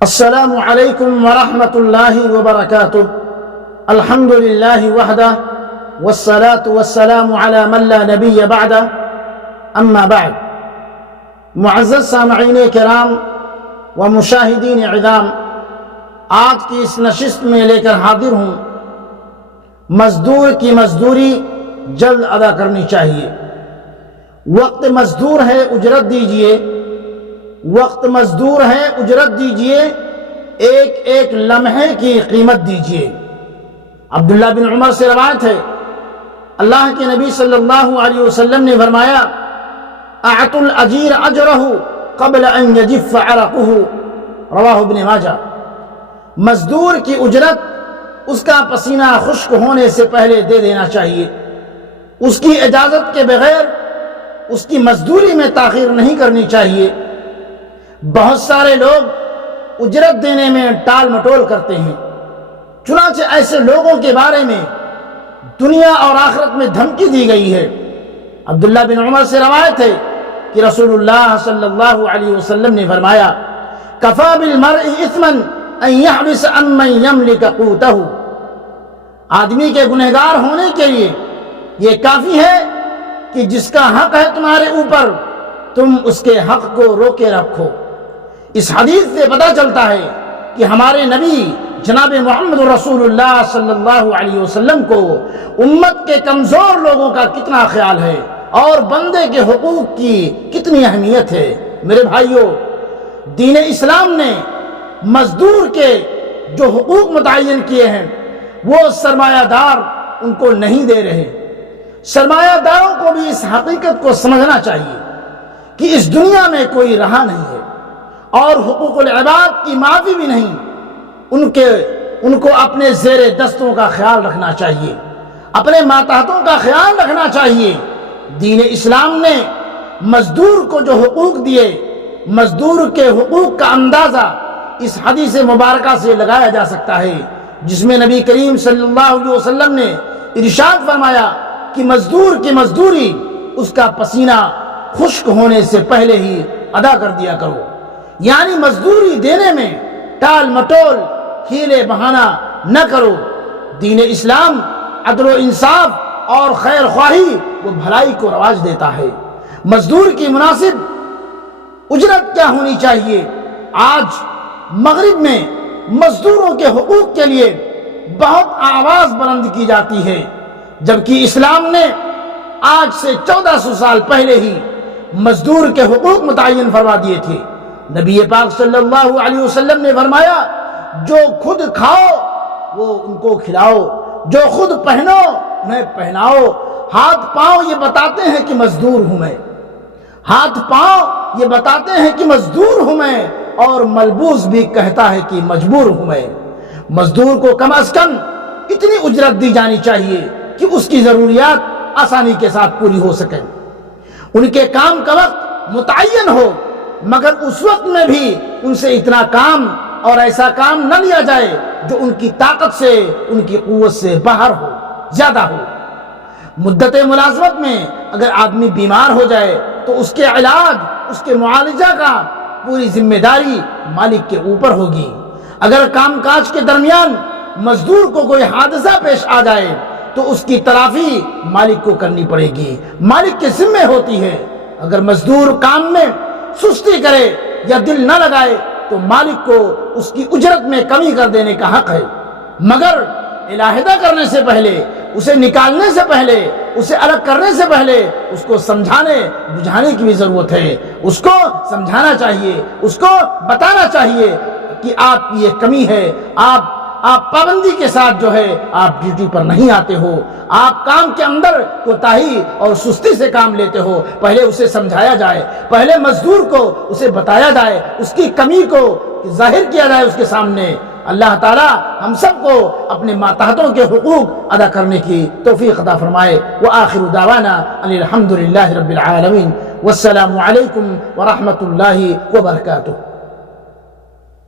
السلام علیکم ورحمۃ اللہ وبرکاتہ۔ الحمد للہ وحدہ والصلاة والسلام علی من لا نبی بعدہ، اما بعد۔ معزز سامعین کرام و مشاہدین عظام، آج کی اس نشست میں لے کر حاضر ہوں، مزدور کی مزدوری جلد ادا کرنی چاہیے۔ وقت مزدور ہے اجرت دیجئے، وقت مزدور ہے اجرت دیجئے، ایک ایک لمحے کی قیمت دیجئے۔ عبداللہ بن عمر سے روایت ہے، اللہ کے نبی صلی اللہ علیہ وسلم نے فرمایا، اعطوا الاجیر اجرہ قبل ان یجف عرقہ، رواہ ابن ماجہ۔ مزدور کی اجرت اس کا پسینہ خشک ہونے سے پہلے دے دینا چاہیے، اس کی اجازت کے بغیر اس کی مزدوری میں تاخیر نہیں کرنی چاہیے۔ بہت سارے لوگ اجرت دینے میں ٹال مٹول کرتے ہیں، چنانچہ ایسے لوگوں کے بارے میں دنیا اور آخرت میں دھمکی دی گئی ہے۔ عبداللہ بن عمر سے روایت ہے کہ رسول اللہ صلی اللہ علیہ وسلم نے فرمایا، کفا بالمرء اثما ان یحبس عمن یملک قوتہ، آدمی کے گنہگار ہونے کے لیے یہ کافی ہے کہ جس کا حق ہے تمہارے اوپر تم اس کے حق کو روکے رکھو۔ اس حدیث سے پتہ چلتا ہے کہ ہمارے نبی جناب محمد رسول اللہ صلی اللہ علیہ وسلم کو امت کے کمزور لوگوں کا کتنا خیال ہے اور بندے کے حقوق کی کتنی اہمیت ہے۔ میرے بھائیوں، دین اسلام نے مزدور کے جو حقوق متعین کیے ہیں وہ سرمایہ دار ان کو نہیں دے رہے۔ سرمایہ داروں کو بھی اس حقیقت کو سمجھنا چاہیے کہ اس دنیا میں کوئی رہا نہیں ہے اور حقوق العباد کی معافی بھی نہیں۔ ان کو اپنے زیر دستوں کا خیال رکھنا چاہیے، اپنے ماتحتوں کا خیال رکھنا چاہیے۔ دین اسلام نے مزدور کو جو حقوق دیے، مزدور کے حقوق کا اندازہ اس حدیث مبارکہ سے لگایا جا سکتا ہے، جس میں نبی کریم صلی اللہ علیہ وسلم نے ارشاد فرمایا کہ مزدور کی مزدوری اس کا پسینہ خشک ہونے سے پہلے ہی ادا کر دیا کرو، یعنی مزدوری دینے میں ٹال مٹول، ہیلے بہانہ نہ کرو۔ دین اسلام عدل و انصاف اور خیر خواہی و بھلائی کو رواج دیتا ہے۔ مزدور کی مناسب اجرت کیا ہونی چاہیے؟ آج مغرب میں مزدوروں کے حقوق کے لیے بہت آواز بلند کی جاتی ہے، جبکہ اسلام نے آج سے 1400 سال پہلے ہی مزدور کے حقوق متعین فرما دیے تھے۔ نبی پاک صلی اللہ علیہ وسلم نے فرمایا، جو خود کھاؤ وہ ان کو کھلاؤ، جو خود پہنو انہیں پہناؤ۔ ہاتھ پاؤں یہ بتاتے ہیں کہ مزدور ہوں میں، ہاتھ پاؤں یہ بتاتے ہیں کہ مزدور ہوں میں، اور ملبوس بھی کہتا ہے کہ مجبور ہوں میں۔ مزدور کو کم از کم اتنی اجرت دی جانی چاہیے کہ اس کی ضروریات آسانی کے ساتھ پوری ہو سکیں، ان کے کام کا وقت متعین ہو، مگر اس وقت میں بھی ان سے اتنا کام اور ایسا کام نہ لیا جائے جو ان کی طاقت سے، ان کی قوت سے باہر ہو، زیادہ ہو۔ مدت ملازمت میں اگر آدمی بیمار ہو جائے تو اس کے علاج، اس کے معالجہ کا پوری ذمہ داری مالک کے اوپر ہوگی۔ اگر کام کاج کے درمیان مزدور کو کوئی حادثہ پیش آ جائے تو اس کی تلافی مالک کو کرنی پڑے گی، مالک کے ذمہ ہوتی ہے۔ اگر مزدور کام میں سستی کرے یا دل نہ لگائے تو مالک کو اس کی اجرت میں کمی کر دینے کا حق ہے، مگر علیحدہ کرنے سے پہلے، اسے نکالنے سے پہلے، اسے الگ کرنے سے پہلے اس کو سمجھانے بجھانے کی بھی ضرورت ہے۔ اس کو سمجھانا چاہیے، اس کو بتانا چاہیے کہ آپ کی یہ کمی ہے، آپ پابندی کے ساتھ جو ہے آپ ڈیوٹی پر نہیں آتے ہو، آپ کام کے اندر کوتاہی اور سستی سے کام لیتے ہو۔ پہلے اسے سمجھایا جائے، پہلے مزدور کو اسے بتایا جائے، اس کی کمی کو ظاہر کیا جائے اس کے سامنے۔ اللہ تعالی ہم سب کو اپنے ماتحتوں کے حقوق ادا کرنے کی توفیق عطا فرمائے۔ وآخر دعوانا ان الحمد للہ رب العالمین، والسلام علیکم ورحمۃ اللہ وبرکاتہ۔